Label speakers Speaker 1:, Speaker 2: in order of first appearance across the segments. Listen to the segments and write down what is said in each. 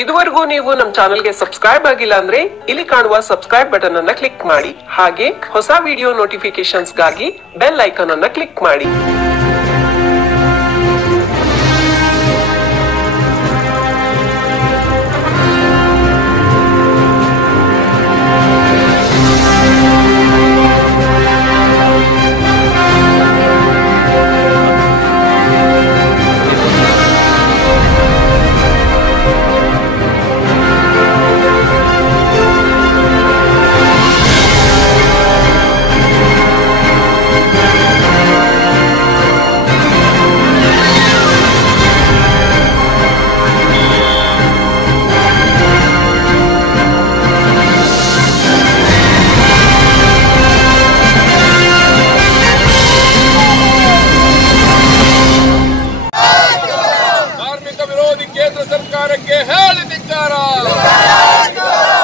Speaker 1: ಇದುವರೆಗೂ ನೀವು ನಮ್ಮ ಚಾನೆಲ್ಗೆ ಸಬ್ಸ್ಕ್ರೈಬ್ ಆಗಿಲ್ಲ ಅಂದ್ರೆ ಇಲ್ಲಿ ಕಾಣುವ ಸಬ್ಸ್ಕ್ರೈಬ್ ಬಟನ್ ಅನ್ನ ಕ್ಲಿಕ್ ಮಾಡಿ ಹಾಗೆ ಹೊಸ ವಿಡಿಯೋ ನೋಟಿಫಿಕೇಶನ್ಸ್ಗಾಗಿ ಬೆಲ್ ಐಕಾನ್ ಅನ್ನ ಕ್ಲಿಕ್ ಮಾಡಿ.
Speaker 2: ಸರ್ಕಾರಕ್ಕೆ ಹೇಳಿ ಧಿಕ್ಕಾರ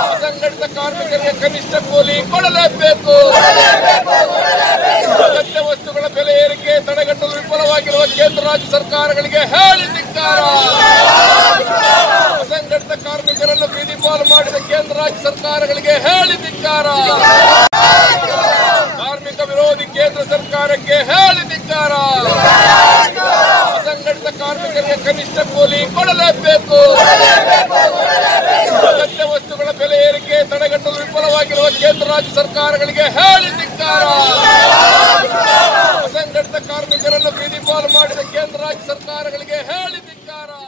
Speaker 2: ಅಸಂಘಟಿತ ಕಾರ್ಮಿಕರಿಗೆ ಕನಿಷ್ಠ ಕೂಲಿ ಕೊಡಲೇಬೇಕು. ಅಗತ್ಯ ವಸ್ತುಗಳ ಬೆಲೆ ಏರಿಕೆ ತಡೆಗಟ್ಟಲು ವಿಫಲವಾಗಿರುವ ಕೇಂದ್ರ ರಾಜ್ಯ ಸರ್ಕಾರಗಳಿಗೆ ಹೇಳಿದ್ದಾರ ಅಸಂಘಟಿತ ಕಾರ್ಮಿಕರನ್ನು ಬೀದಿ ಪಾಲು ಮಾಡಿದ ಕೇಂದ್ರ ರಾಜ್ಯ ಸರ್ಕಾರಗಳಿಗೆ ಹೇಳಿ ಧಿಕ್ಕಾರ ಕಾರ್ಮಿಕ ವಿರೋಧಿ ಕೇಂದ್ರ ಸರ್ಕಾರಕ್ಕೆ ಹೇಳಿ ಕನಿಷ್ಠ ಕೂಲಿ ಕೊಡಲೇಬೇಕು ಅಗತ್ಯ ವಸ್ತುಗಳ ಬೆಲೆ ಏರಿಕೆ, ತಡೆಗಟ್ಟಲು ವಿಫಲವಾಗಿರುವ ಕೇಂದ್ರ ರಾಜ್ಯ ಸರ್ಕಾರಗಳಿಗೆ ಹೇಳಿದಿದ್ದಾರೆ ಅಸಂಘಟಿತ ಕಾರ್ಮಿಕರನ್ನು ಬೀದಿ ಪಾಲು ಮಾಡಿದ ಕೇಂದ್ರ ರಾಜ್ಯ ಸರ್ಕಾರಗಳಿಗೆ ಹೇಳಿದಿದ್ದಾರೆ